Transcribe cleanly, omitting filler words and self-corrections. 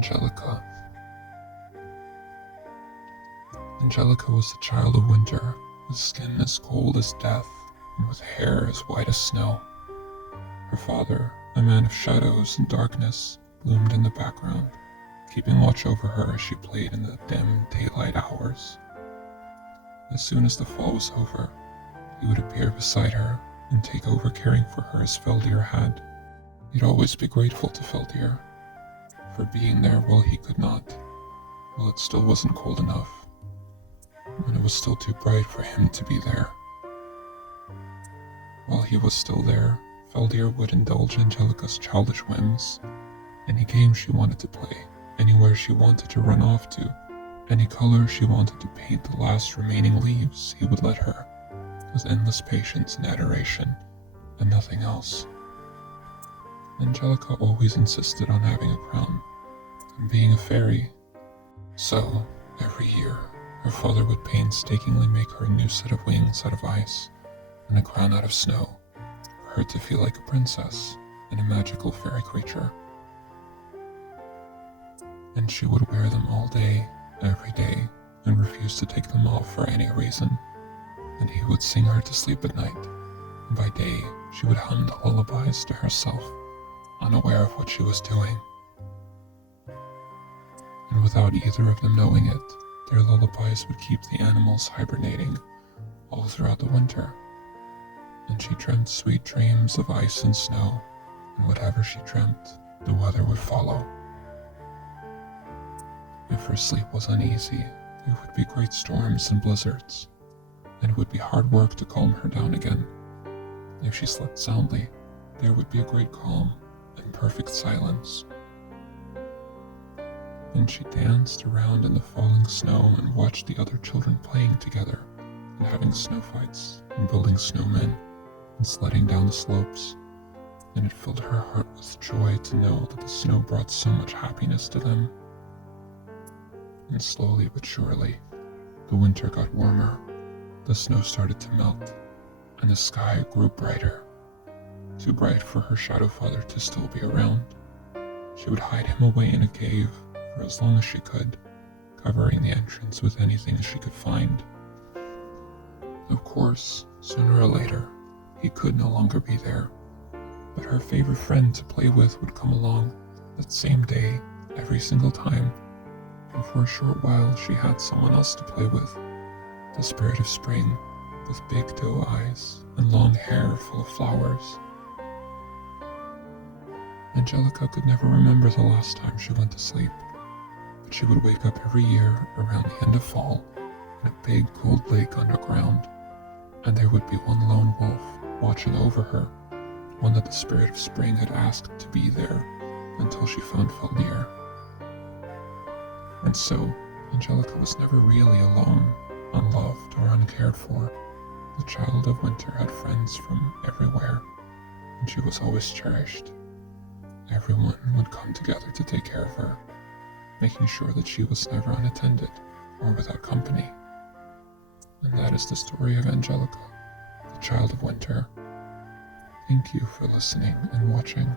Angelica. Angelica was the child of winter, with skin as cold as death, and with hair as white as snow. Her father, a man of shadows and darkness, loomed in the background, keeping watch over her as she played in the dim daylight hours. As soon as the fall was over, he would appear beside her and take over caring for her as Feldir had. He'd always be grateful to Feldir for being there while he could not, while it still wasn't cold enough, when it was still too bright for him to be there. While he was still there, Feldir would indulge Angelica's childish whims. Any game she wanted to play, anywhere she wanted to run off to, any color she wanted to paint the last remaining leaves, he would let her, with endless patience and adoration, and nothing else. Angelica always insisted on having a crown, and being a fairy. So, every year, her father would painstakingly make her a new set of wings out of ice, and a crown out of snow, for her to feel like a princess and a magical fairy creature. And she would wear them all day, every day, and refuse to take them off for any reason. And he would sing her to sleep at night, and by day she would hum the lullabies to herself, unaware of what she was doing. And without either of them knowing it, their lullabies would keep the animals hibernating all throughout the winter. And she dreamt sweet dreams of ice and snow, and whatever she dreamt, the weather would follow. If her sleep was uneasy, there would be great storms and blizzards, and it would be hard work to calm her down again. If she slept soundly, there would be a great calm and perfect silence. And she danced around in the falling snow and watched the other children playing together and having snow fights and building snowmen and sledding down the slopes, and it filled her heart with joy to know that the snow brought so much happiness to them. And slowly but surely, the winter got warmer, the snow started to melt, and the sky grew brighter, too bright for her shadow father to still be around. She would hide him away in a cave for as long as she could, covering the entrance with anything she could find. Of course, sooner or later, he could no longer be there, but her favorite friend to play with would come along that same day every single time, and for a short while she had someone else to play with, the spirit of spring, with big doe eyes and long hair full of flowers. Angelica could never remember the last time she went to sleep, but she would wake up every year around the end of fall in a big cold lake underground, and there would be one lone wolf watching over her, one that the spirit of spring had asked to be there until she found Feldir. And so, Angelica was never really alone, unloved or uncared for. The child of winter had friends from everywhere, and she was always cherished. Everyone would come together to take care of her, making sure that she was never unattended or without company. And that is the story of Angelica, the child of winter. Thank you for listening and watching.